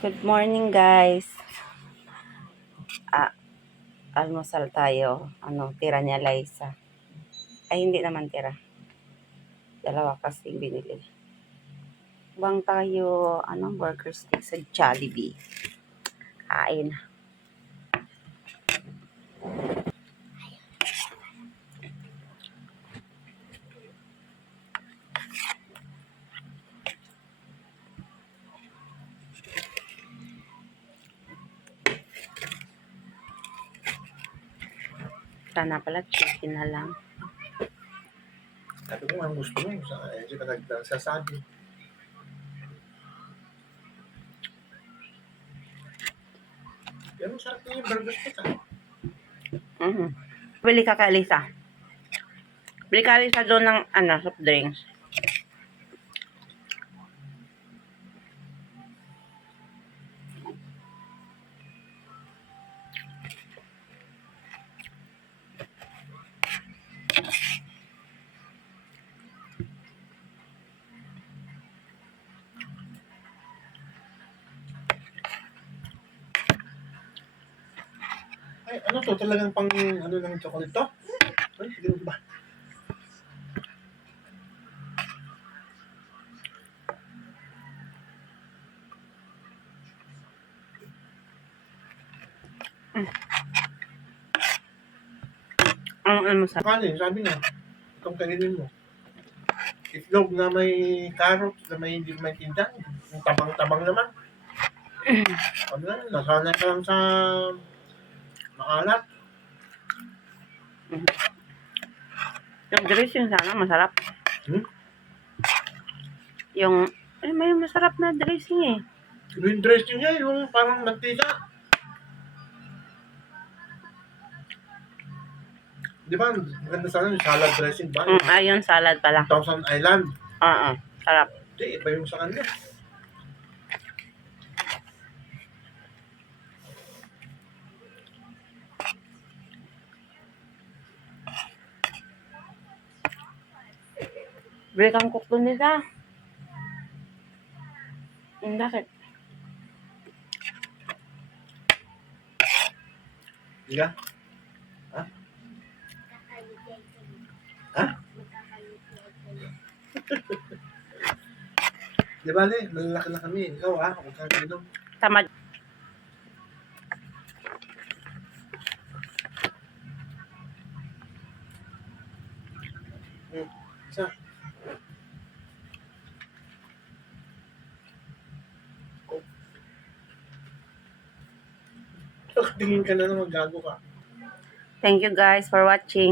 Good morning, guys. Ah, almusal tayo. Tira niya Liza. Ay, hindi naman tira. Dalawa kasi binili. Bang tayo, burger steak sa Jollibee. Kain. Sana pala chicken na lang. Sabi ko, ang gusto mo, hindi ka nagsasabi. Pero sarap na yung burger steak, Bili ka kay Lisa. Bili ka Lisa doon ng soft drinks. Ay, ano to? Talagang pang, ng chocolate to? Ay, sige ba? Ang almusal. Kanin, sabi niya. Itong kainin mo. Itlog na may carrots, na may hindi may tinda. Yung tabang-tabang naman. Ano na, nasanay ka lang sa makalat. Yung dressing sana masarap. May masarap na dressing eh. Yung dressing niya, yung parang mantika. Di ba, maganda sana yung salad dressing ba? Ayun, salad pala. Thousand Island. Sarap. Hindi, iba yung sa kanila. Bili kang cook doon Lisa. Bakit? Diga? Ha? Ha? Di ba, malalaki na kami. Ikaw, huwag kang inom. Tamad. Isa. Tingin ka na gago ka. Thank you guys for watching.